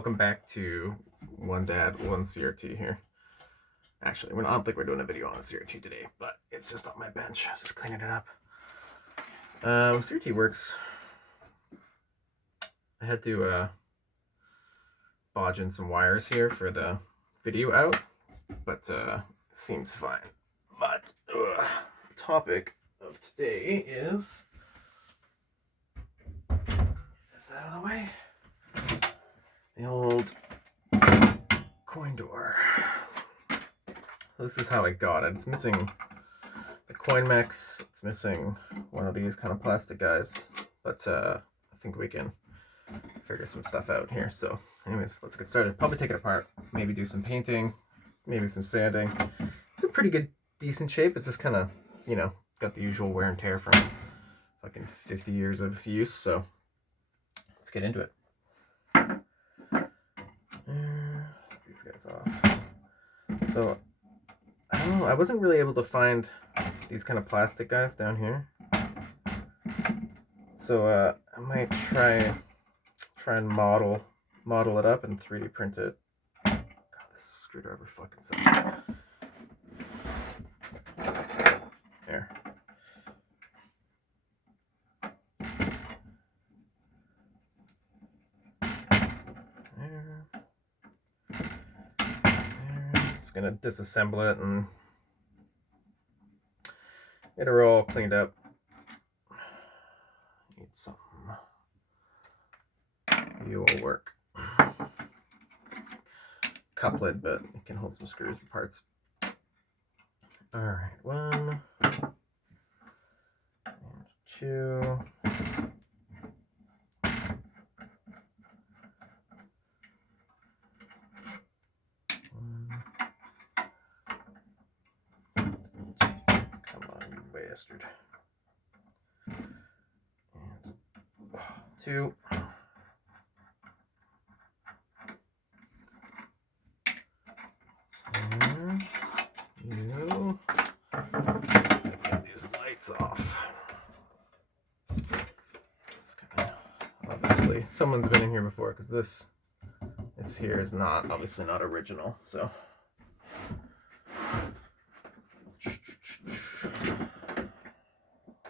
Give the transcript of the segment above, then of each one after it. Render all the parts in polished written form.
Welcome back to One Dad, One CRT here. Actually, I don't think we're doing a video on the CRT today, but it's just on my bench. Just cleaning it up. CRT works. I had to bodge in some wires here for the video out, but seems fine. But the topic of today is this out of the way. The old coin door. So this is how I got it. It's missing the coin mechs. It's missing one of these kind of plastic guys. But I think we can figure some stuff out here. So anyways, let's get started. Probably take it apart. Maybe do some painting. Maybe some sanding. It's in pretty good, decent shape. It's just kind of, you know, got the usual wear and tear from fucking 50 years of use. So let's get into it. These guys off. So I don't know, I wasn't really able to find these kind of plastic guys down here. So I might try and model it up and 3D print it. God, this screwdriver fucking sucks. Here. Just gonna disassemble it and get her all cleaned up. Need something. You will work. Couplet, but it can hold some screws and parts. Alright, 1 and 2. Come on, you bastard. And 2. And you. Get these lights off. It's kind of, obviously, someone's been in here before because this here is not, obviously not original, so.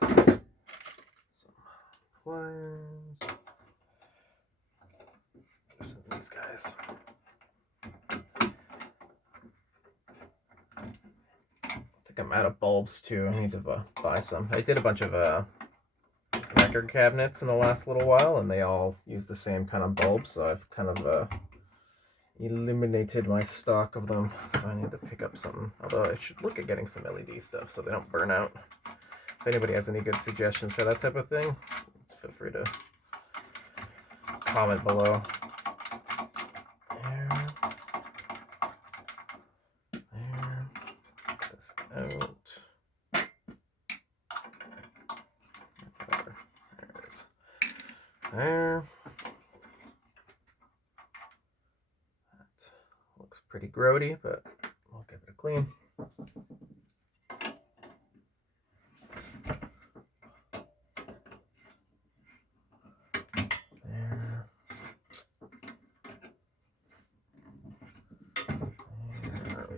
Some pliers. Just these guys. I think I'm out of bulbs too. I need to buy some. I did a bunch of record cabinets in the last little while, and they all use the same kind of bulb, so I've kind of eliminated my stock of them. So I need to pick up something. Although I should look at getting some LED stuff so they don't burn out. If anybody has any good suggestions for that type of thing, feel free to comment below. There. Get this out. There it is. There. That looks pretty grody, but we'll give it a clean.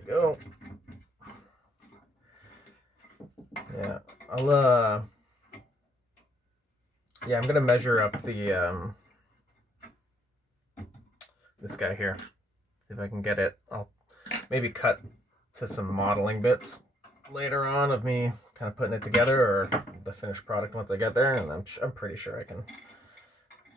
Go. Yeah, I'm gonna measure up the this guy here. See if I can get it. I'll maybe cut to some modeling bits later on of me kind of putting it together, or the finished product once I get there, and I'm pretty sure I can.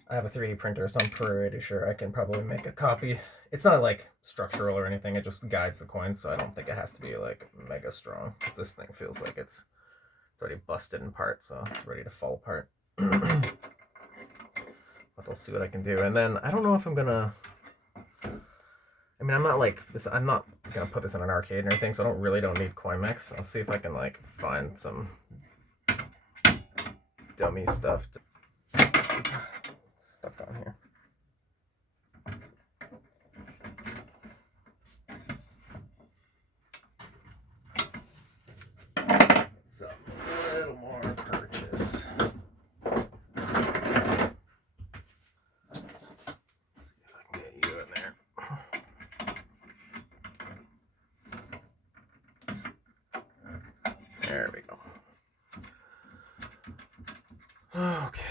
I have a 3D printer, so I'm pretty sure I can probably make a copy. It's not like structural or anything, it just guides the coin, so I don't think it has to be like mega strong, because this thing feels like it's already busted in parts, so it's ready to fall apart. But I'll see what I can do. And then I don't know if I'm gonna, I mean, I'm not like this, I'm not gonna put this in an arcade or anything, so I don't need coin mechs. I'll see if I can like find some dummy stuff stuck on here. So a little more purchase. Let's see if I can get you in Okay.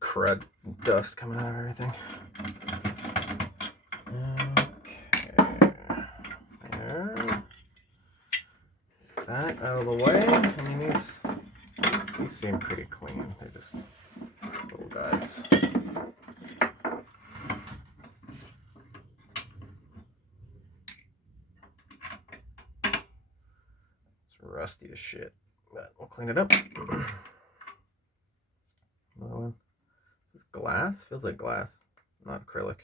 Crud dust coming out of everything. Okay. There. That out of the way. I mean, these seem pretty clean. They're just little guides. It's rusty as shit, but we'll clean it up. Another one. Is this glass? Feels like glass, not acrylic.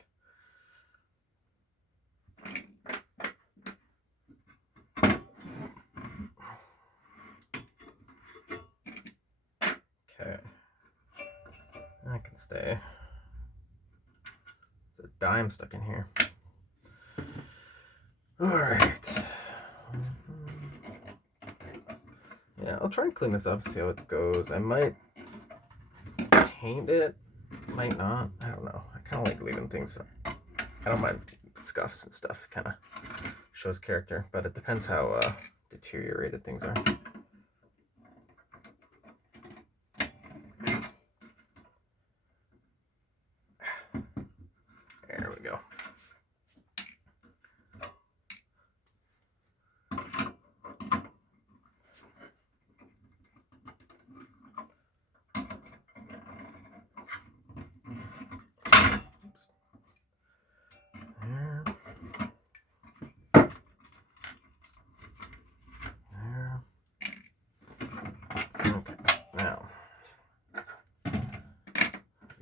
Okay. That can stay. There's a dime stuck in here. Alright. Yeah, I'll try and clean this up, see how it goes. I might paint it, might not. I don't know. I kind of like leaving things. I don't mind scuffs and stuff. It kind of shows character, but it depends how deteriorated things are. There we go.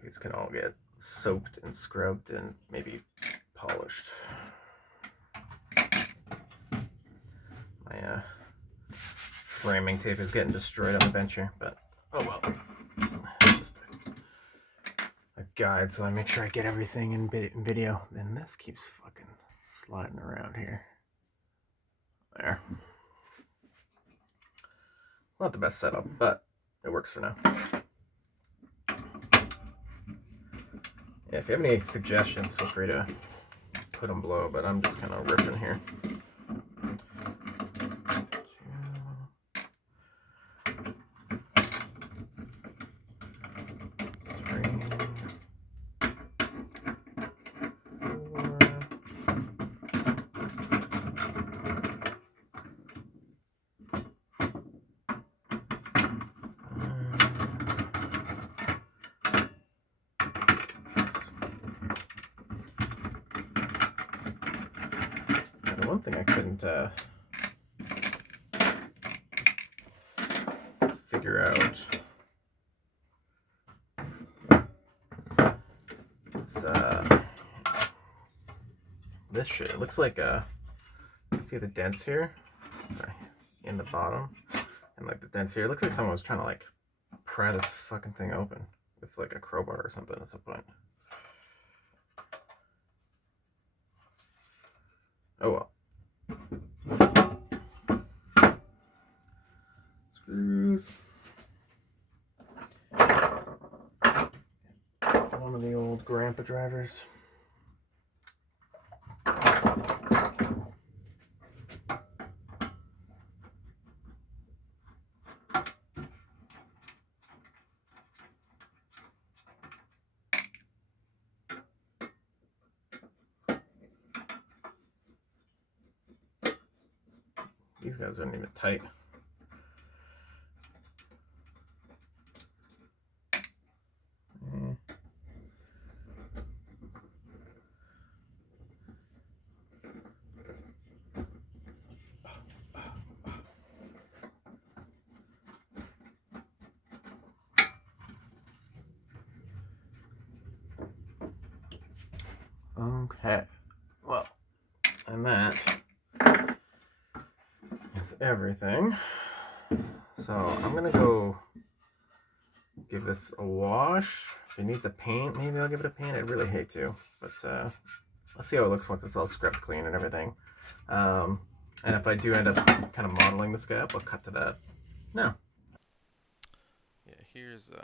These can all get soaked and scrubbed and maybe polished. My framing tape is getting destroyed on the bench here, but oh well. It's just a guide, so I make sure I get everything in video. And this keeps fucking sliding around here. There. Not the best setup, but it works for now. Yeah, if you have any suggestions, feel free to put them below, but I'm just kind of riffing here. One thing I couldn't figure out is this shit. It looks like see the dents here? Sorry, in the bottom, and like the dents here. It looks like someone was trying to like pry this fucking thing open with like a crowbar or something at some point. Oh well. Screws. One of the old grandpa drivers. These guys aren't even tight. Okay, well, and that is everything. So I'm gonna go give this a wash. If it needs a paint, maybe I'll give it a paint. I'd really hate to, but let's see how it looks once it's all scrubbed clean and everything. And if I do end up kind of modeling this guy up, I'll cut to that. No. Yeah, here's the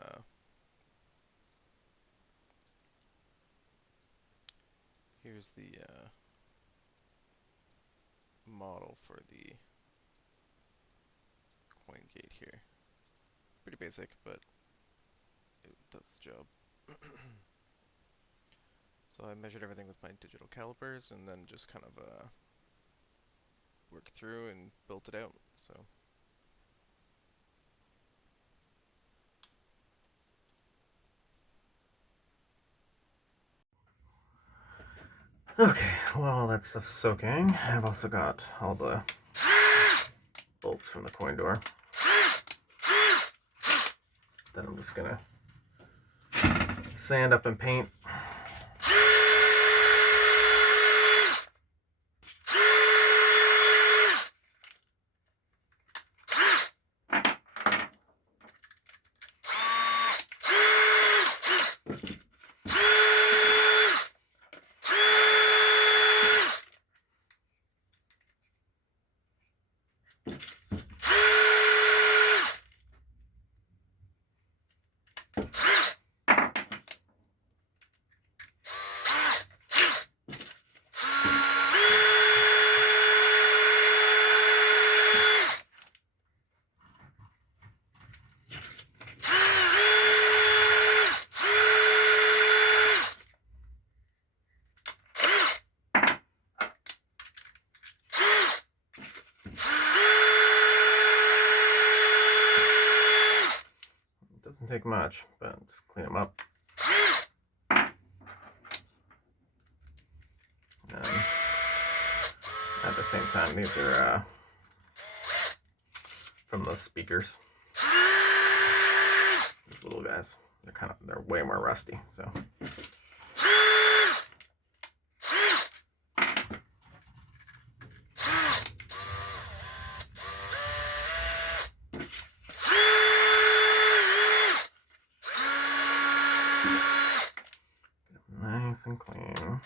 model for the coin gate here. Pretty basic, but it does the job. So I measured everything with my digital calipers and then just kind of worked through and built it out. So Okay, well, that stuff's soaking. I've also got all the bolts from the coin door. Then I'm just gonna sand up and paint. Doesn't take much, but just clean them up. And at the same time, these are from the speakers. These little guys, they're way more rusty, so. Nice and clean.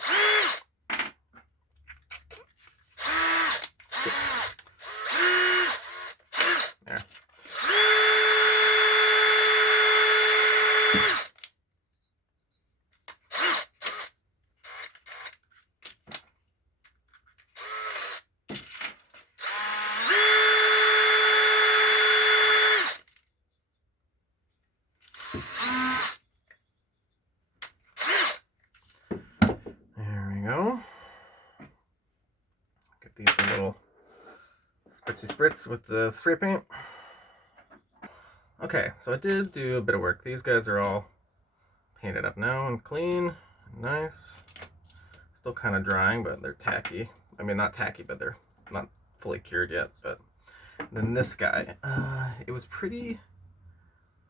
There. There we go. Get these a little spritzy spritz with the spray paint. Okay, so I did do a bit of work. These guys are all painted up now and clean, nice. Still kind of drying, but they're tacky. I mean, not tacky, but they're not fully cured yet. But then this guy, it was pretty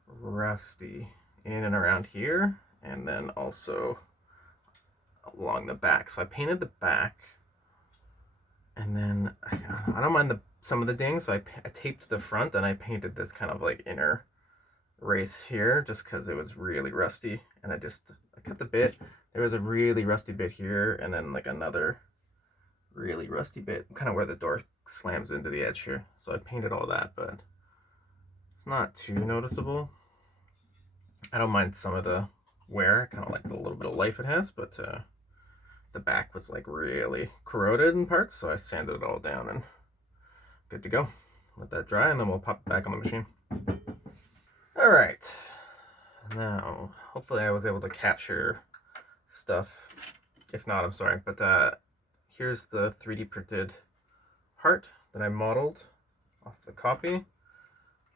rusty in and around here, and then also along the back. So I painted the back, and then I don't mind some of the dings, so I taped the front, and I painted this kind of like inner race here just because it was really rusty, and I kept a bit. There was a really rusty bit here, and then like another really rusty bit kind of where the door slams into the edge here, so I painted all that, but it's not too noticeable. I don't mind some of the wear, kind of like the little bit of life it has, but the back was like really corroded in parts, so I sanded it all down and good to go. Let that dry, and then we'll pop it back on the machine. All right, now hopefully I was able to capture stuff. If not, I'm sorry, but here's the 3D printed heart that I modeled off the copy.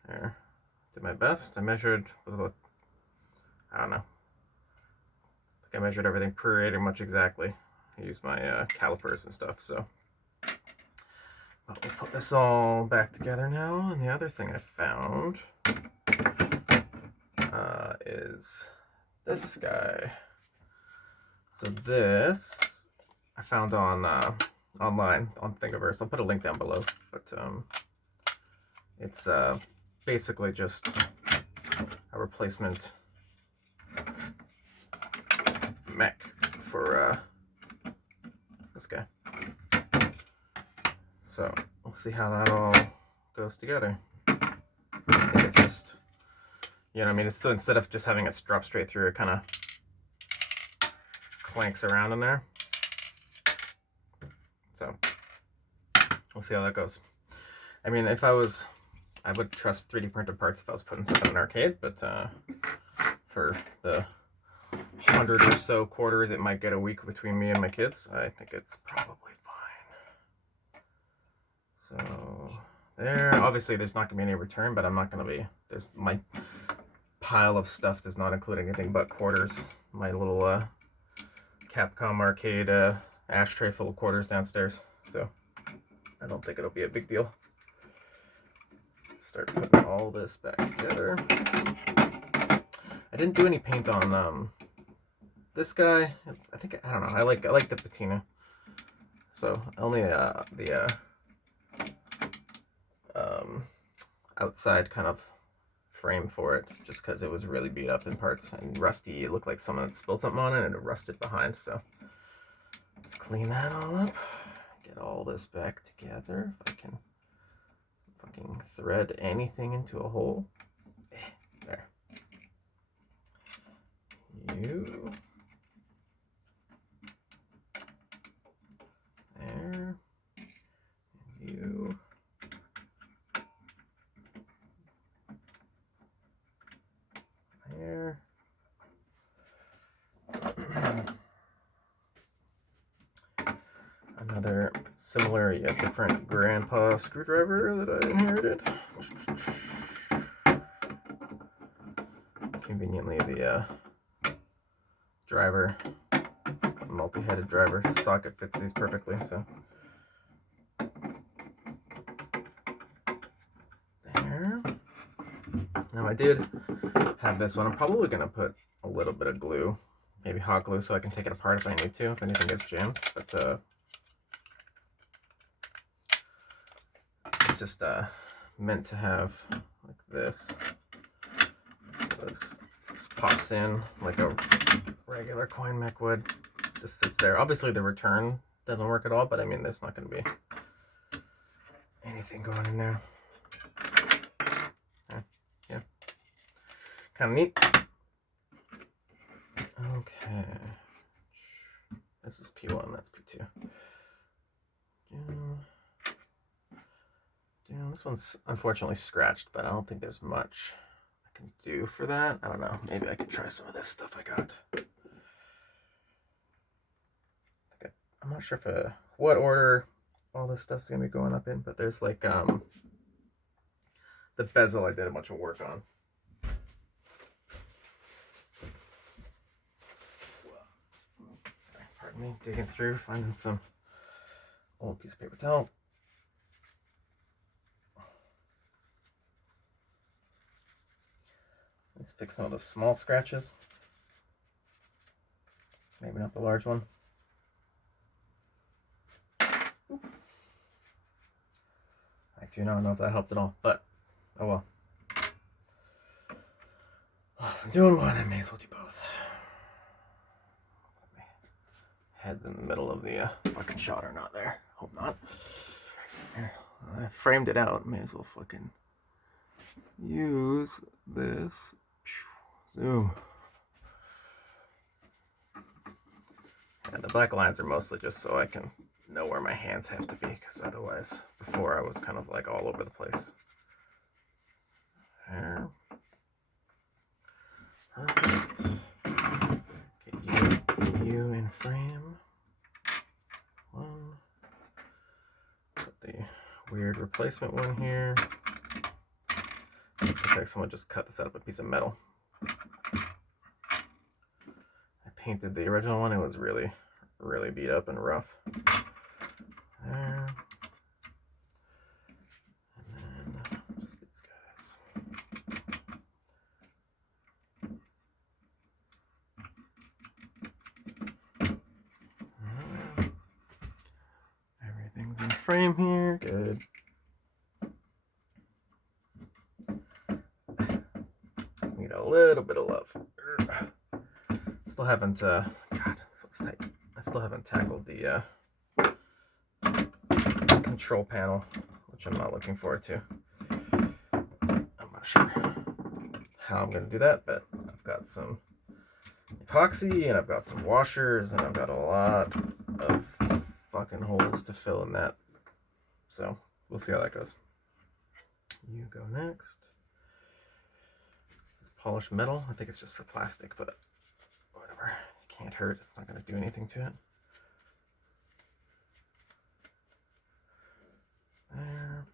There, did my best. I measured with about, I don't know, I think I measured everything pretty much exactly. I used my calipers and stuff, so. But we'll put this all back together now, and the other thing I found is this guy. So this I found on online on Thingiverse. I'll put a link down below, but it's basically just a replacement mech for this guy. So we'll see how that all goes together. I think it's just, you know what I mean? It's so instead of just having it drop straight through, it kind of clanks around in there. So we'll see how that goes. I mean, I would trust 3D printed parts if I was putting stuff in an arcade, but for the 100 or so quarters it might get a week between me and my kids, I think it's probably fine. So there, obviously there's not gonna be any return, but I'm not gonna be, there's my pile of stuff does not include anything but quarters. My little Capcom arcade ashtray full of quarters downstairs, so I don't think it'll be a big deal. Start putting all this back together. I didn't do any paint on this guy. I don't know. I like the patina. So only the outside kind of frame for it, just because it was really beat up in parts and rusty. It looked like someone had spilled something on it and it rusted behind. So let's clean that all up. Get all this back together. If I can fucking thread anything into a hole. There. You. There. You. There. Another similar yet different grandpa screwdriver that I inherited. Conveniently, the driver, multi-headed driver socket fits these perfectly, so. There. Now I did have this one. I'm probably going to put a little bit of glue, maybe hot glue, so I can take it apart if I need to, if anything gets jammed, but it's just meant to have like this. So this pops in like a regular coin mech would. Just sits there. Obviously the return doesn't work at all, but I mean there's not going to be anything going in there. Yeah. Kind of neat. Okay. This is P1, that's P2. This one's unfortunately scratched, but I don't think there's much I can do for that. I don't know. Maybe I could try some of this stuff I got. I'm not sure if what order all this stuff's gonna be going up in, but there's like the bezel I did a bunch of work on. Pardon me, digging through, finding some old piece of paper towel. Let's fix some of the small scratches. Maybe not the large one. I do not know if that helped at all, but oh well. Well, if I'm doing one, I may as well do both. Head's in the middle of the fucking shot or not there. Hope not. Here, I framed it out. May as well fucking use this. Zoom. And the black lines are mostly just so I can know where my hands have to be, because otherwise, before I was kind of like all over the place. There. Perfect. Get you in frame. One. Put the weird replacement one here. Looks like someone just cut this out of a piece of metal. I painted the original one. It was really, really beat up and rough. There. And then just these guys. frame here. Good. Need a little bit of love. Still haven't, God, this one's tight. I still haven't tackled the control panel, which I'm not looking forward to. I'm not sure how I'm going to do that, but I've got some epoxy and I've got some washers and I've got a lot of fucking holes to fill in that. So we'll see how that goes. You go next. This is polished metal. I think it's just for plastic, but whatever. It can't hurt. It's not going to do anything to it. There.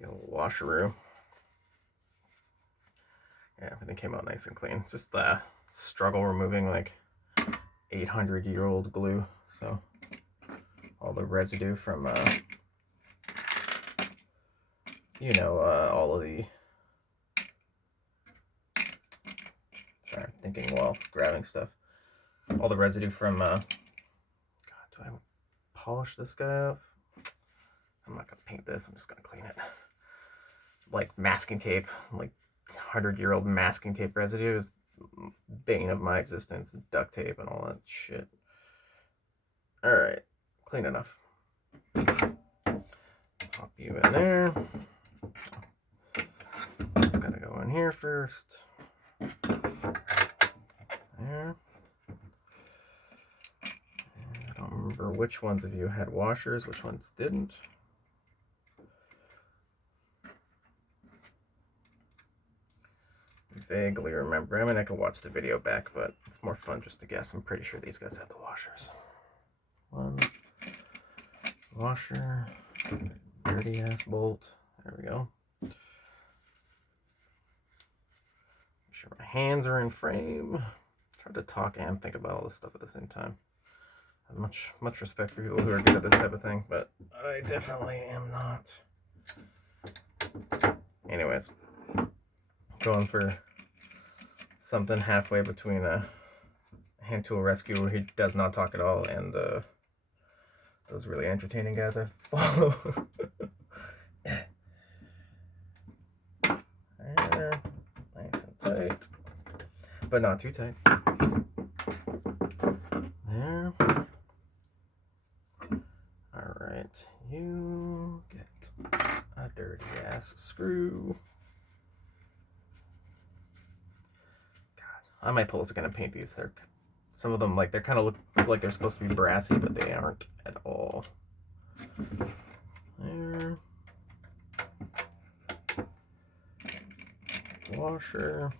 The old washeroo. Yeah, everything came out nice and clean. Just struggle removing like 800-year-old glue. So all the residue from you know, all of the, sorry, I'm thinking while grabbing stuff. All the residue from, God, do I polish this guy off? I'm not gonna paint this, I'm just gonna clean it. Like masking tape, like 100-year-old masking tape residue is bane of my existence. Duct tape and all that shit. Alright, clean enough. Pop you in there. It's gotta go in here first. There. I don't remember which ones of you had washers, which ones didn't. Vaguely remember. I mean, I could watch the video back, but it's more fun just to guess. I'm pretty sure these guys had the washers. One washer, dirty ass bolt. There we go. Make sure my hands are in frame. Try to talk and think about all this stuff at the same time. I have much respect for people who are good at this type of thing, but I definitely am not. Anyways, going for something halfway between a hand tool rescue where he does not talk at all and those really entertaining guys I follow. There, nice and tight, but not too tight. There. Alright, you get a dirty ass screw. God, I might pull this again and paint these. They're some of them like they're kind of look like they're supposed to be brassy, but they aren't at all. There. Washer.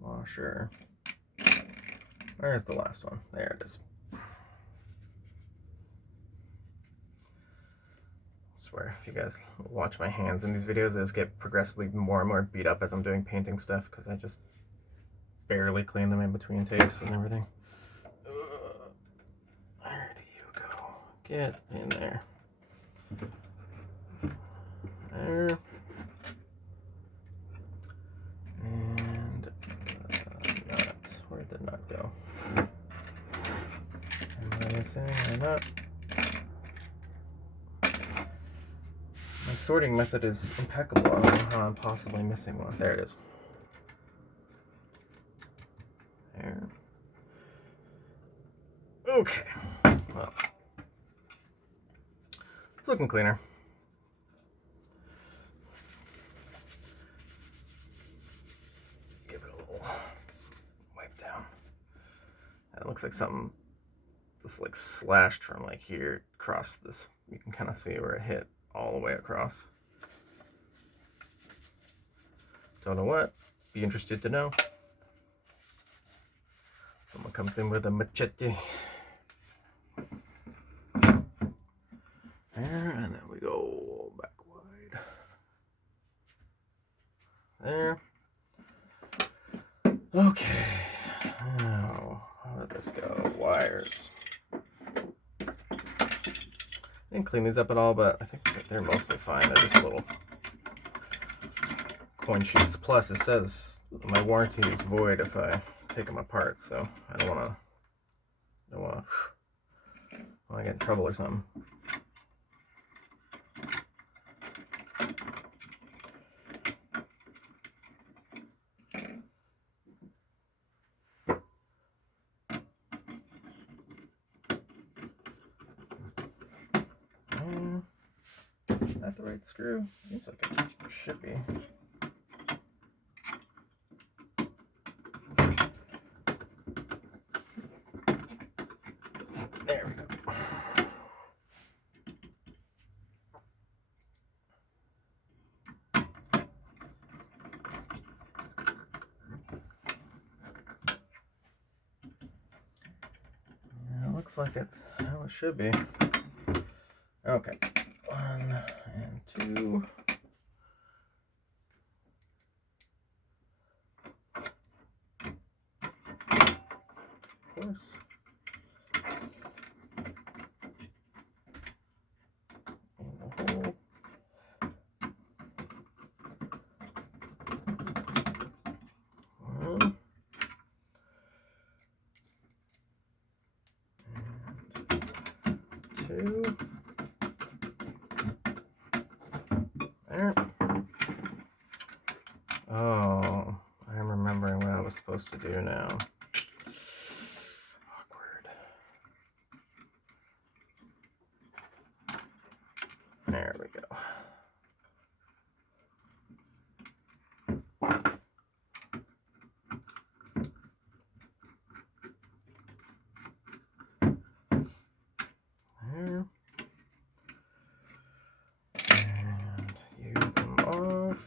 Washer. Where's the last one? There it is. I swear, if you guys watch my hands in these videos, they just get progressively more and more beat up as I'm doing painting stuff because I just barely clean them in between takes and everything. Where do you go? Get in there. There. And nut. Where'd the nut go? Am I missing a nut? My sorting method is impeccable. I don't know how I'm possibly missing one. There it is. There. Okay. Well, it's looking cleaner. Give it a little wipe down. It looks like something just like slashed from like here across this. You can kind of see where it hit all the way across. Don't know what. Be interested to know. Someone comes in with a machete. There, and then we go back wide. There. Okay. Now, how did this go? Wires. Didn't clean these up at all, but I think they're mostly fine. They're just little coin sheets. Plus, it says my warranty is void if I take them apart, so I don't want to get in trouble or something. Is that the right screw? Seems like it should be. There we go. Yeah, it looks like it's how it should be. Okay. 1 and 2. Of course. In the hole. One. And 2. There. Oh, I'm remembering what I was supposed to do now. Awkward. There we go. There. And you come off.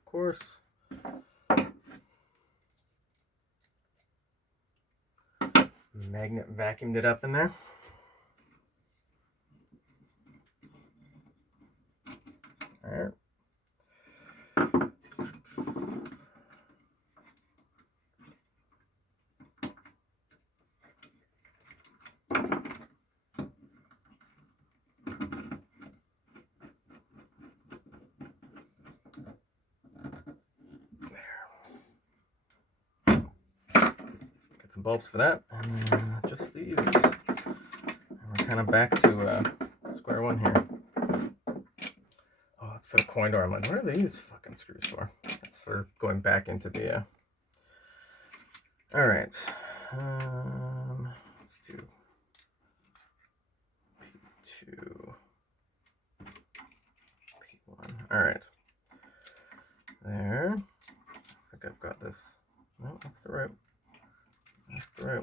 Of course. Magnet vacuumed it up in there. There. Get some bulbs for that, and then just these. And we're kind of back to square one here. Oh, that's for the coin door. I'm like, what are these fucking screws for? That's for going back into the. All right. Let's do P2, P1. All right. There. I think I've got this. No, that's the right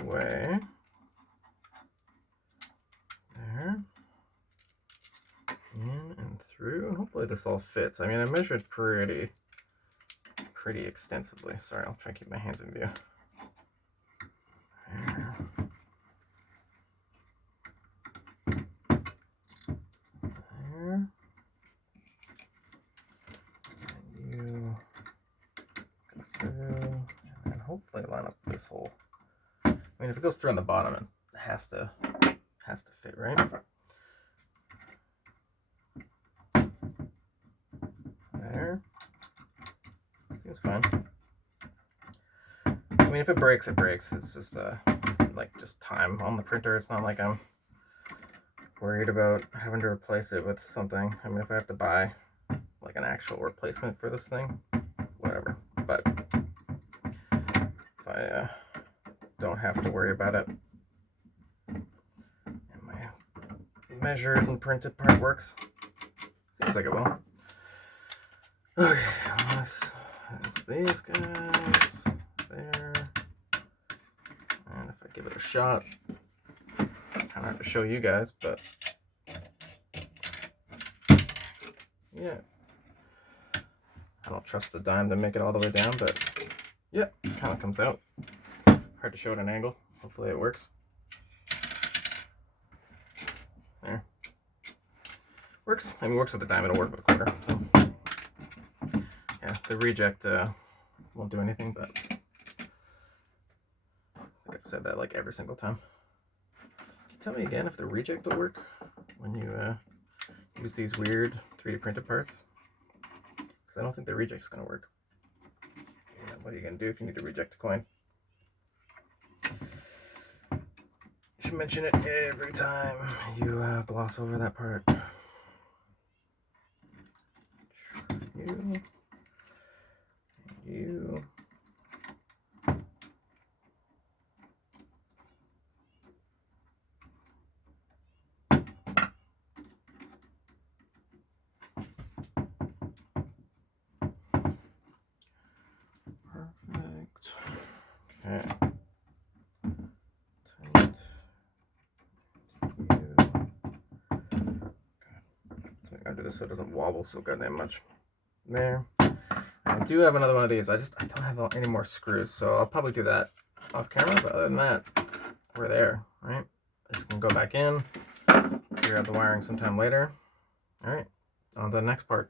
way. There. In and through. And hopefully this all fits. I mean, I measured pretty extensively. Sorry, I'll try and keep my hands in view. There. There. And you go through, and then hopefully line up this hole. I mean, if it goes through on the bottom, it has to fit, right? There. Seems fine. I mean, if it breaks, it breaks. It's just it's like just time on the printer. It's not like I'm worried about having to replace it with something. I mean, if I have to buy like an actual replacement for this thing, whatever. But if I don't have to worry about it, and my measured and printed part works, seems like it will. Okay, that's these guys there, and if I give it a shot, kind of hard to show you guys, but yeah, I don't trust the dime to make it all the way down, but yeah, it kind of comes out. Hard to show at an angle. Hopefully it works. There. Works. I mean, works with the dime. It'll work with a quarter. So. Yeah, the reject won't do anything, but I think I've said that like every single time. Can you tell me again if the reject will work when you use these weird 3D printed parts? Because I don't think the reject's going to work. Yeah, what are you going to do if you need to reject a coin? You should mention it every time you gloss over that part. You. Perfect. Okay. Tight. So I gotta do this so it doesn't wobble so goddamn much. There. I do have another one of these. I don't have any more screws, so I'll probably do that off camera. But other than that, we're there, right? This can go back in. Figure out the wiring sometime later. All right, on to the next part.